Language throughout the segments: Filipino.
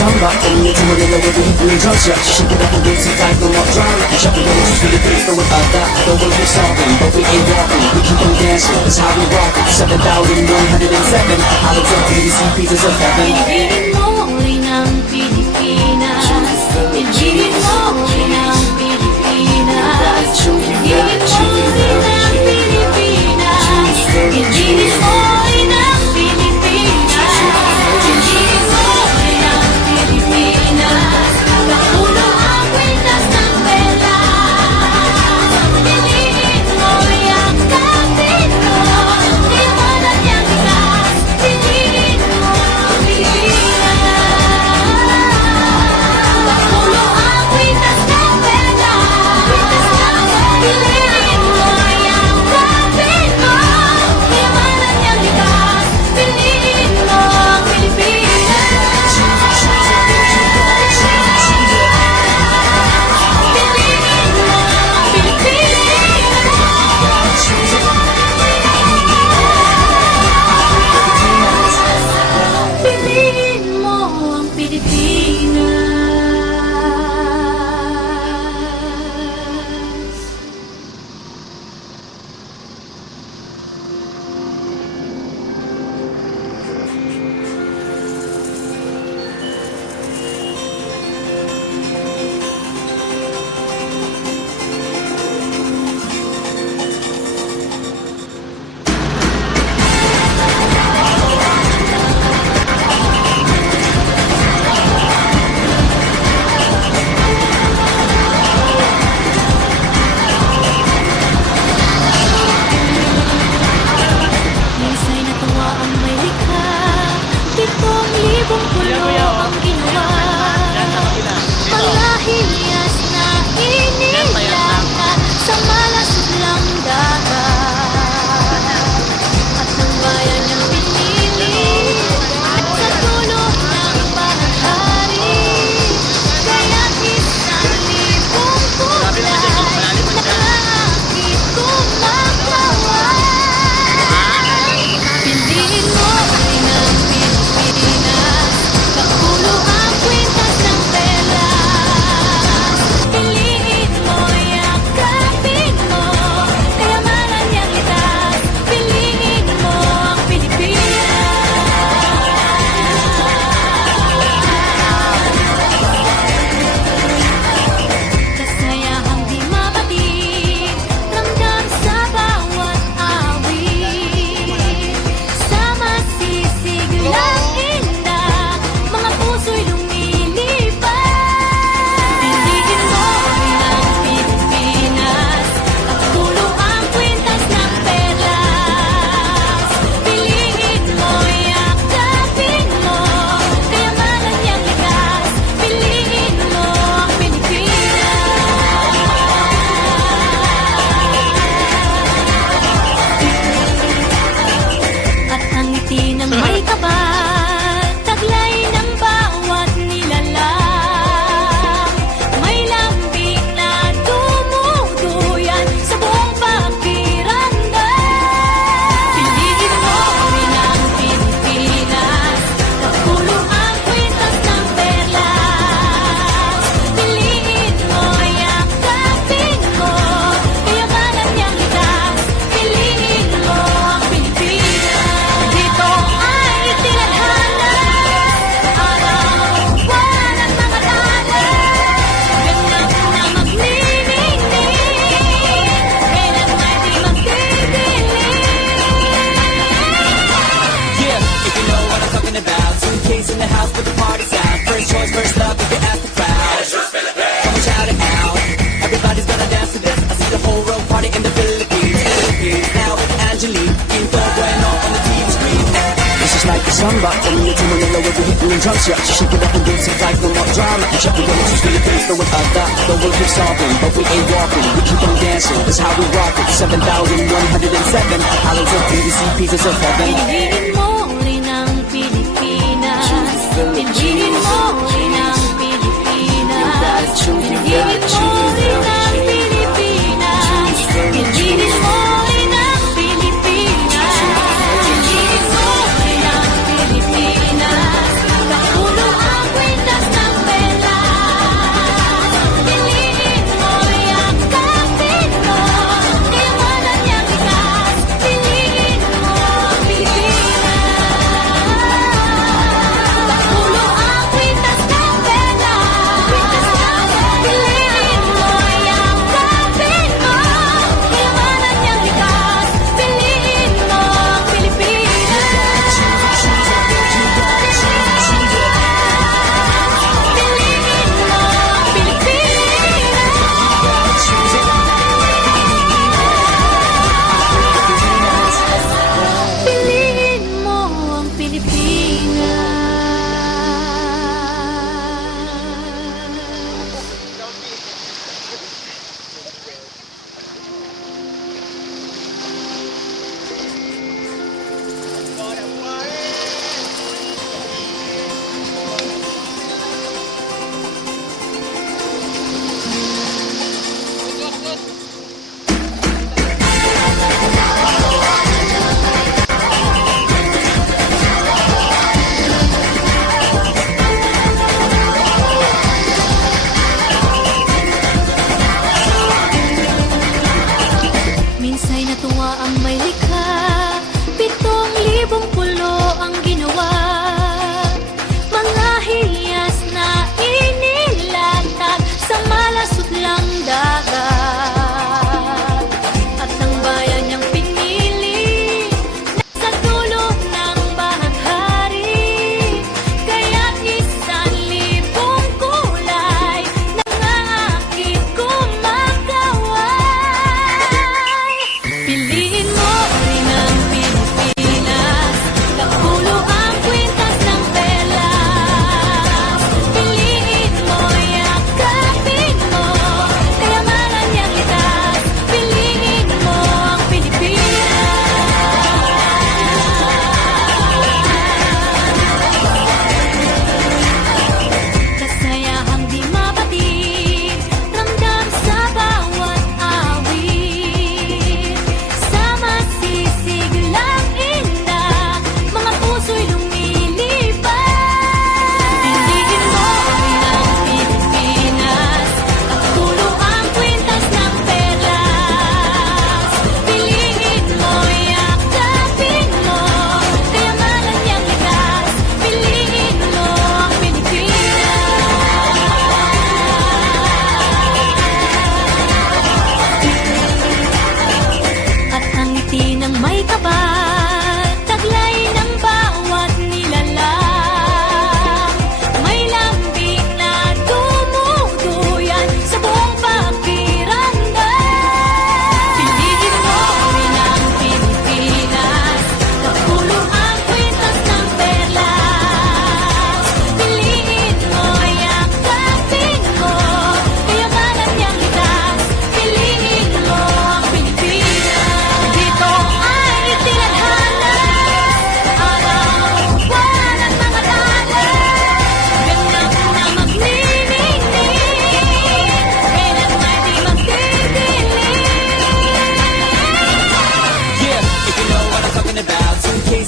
samba, only to Manila where we hit the junction. Shake it up and dance it like no more drama. Shut the doors to the place, throw it up that. The world keeps solving, but we ain't walking. We keep on dancing, that's how we rock it. 7,107 halos ang PVC pieces of heaven. Piliin mo rin ang Pilipinas. Piliin mo rin ang Pilipinas. Piliin mo rin ang Pilipinas. Piliin mo rin ang Pilipinas. Piliin mo rin ang Pilipinas. Pakulo ang kwintas ng pera. Piliin mo yung kapit mo. Iwanan niyang ikas. Piliin mo ang Pilipinas. Pakulo ang kwintas ng pera. Piliin mo yung kapit mo. Iwanan niyang ikas. Piliin mo ang Pilipinas. Piliin mo ang Pilipinas. Piliin mo ang Pilipinas. Minsan natuwa ang may likha. Pitong libong pulo ang ginawa. Mga hiyas na inilakat sa malaslang dagat. At ng bayan ng pinili sa dulo ng bahari. Kaya't 1,000 kulay nakaakit kumakaway. Piliin mo rin ang Pilipinas. Pakulo ang kwintas ng pelas. Piliin mo yakapin mo. Kayamanan niyang litas. Piliin mo ang Pilipinas. Kasayahang di mabatik. Ramdam sa bawat awit. Sa masisigilang indah, mga puso'y lumilipad. Piliin mo rin ang Pilipinas. Pakulo ang kwintas ng perlas. Piliin mo yakapin mo. Kayamanan niyang likas. Piliin mo ang Pilipinas. At ang ngiti ng may kapal, taglay ng bawat nilalang. May lambing na dumuduyan sa buong pakiramdam. Piliin mo rin ang Pilipinas. Pakulo ang kwintas ng perlas. Piliin mo yakapin mo. Kayamanan niyang likas. Piliin mo ang Pilipinas. Dito ay tinadhana. Araw-buwan ang mga dagat. Ganap na magniningning. Kailan may di magdidilim. Yeah, if you know what I'm talking about. Suitcase in the house, put the party's out. First choice, first love, if you ask the crowd. Come on, shout it out. Everybody's gonna dance to this. I see the whole world party in the Philippines. Now with Angelique, Quinto Bueno on the TV screen. This is like a samba, only to Manila where we hit the junction. Shake it up and dance it like no more drama. Shut the doors to the place, throw it up that. The world keeps solving, but we ain't walking. We keep on dancing, that's how we rock it. 7,107 halos ang PVC pieces of heaven. Piliin mo rin ang Pilipinas. Piliin mo rin ang Pilipinas. Piliin mo rin ang Pilipinas. Piliin mo rin ang Pilipinas. Piliin mo rin ang Pilipinas. Pakulo ang kwintas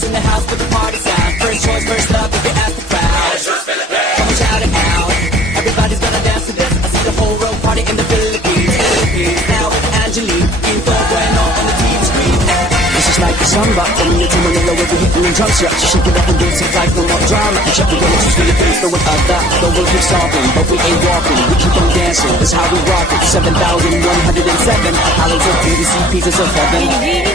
kids in the house, but the party's out. First choice, first love, if you ask the crowd. Come on, shout it out. Everybody's gonna dance to this. I see the whole road party in the Philippines. Now with Angelique, Quinto Bueno on the TV screen. This is like a samba, coming into Manila with the hitting and drum set. Shake it up and dance it like no more drama. And check the girls who's really face, throwing up that. Though we'll keep stomping, but we ain't walking. We keep on dancing, that's how we rock it. 7,107 hollows of beauty, see pieces of heaven.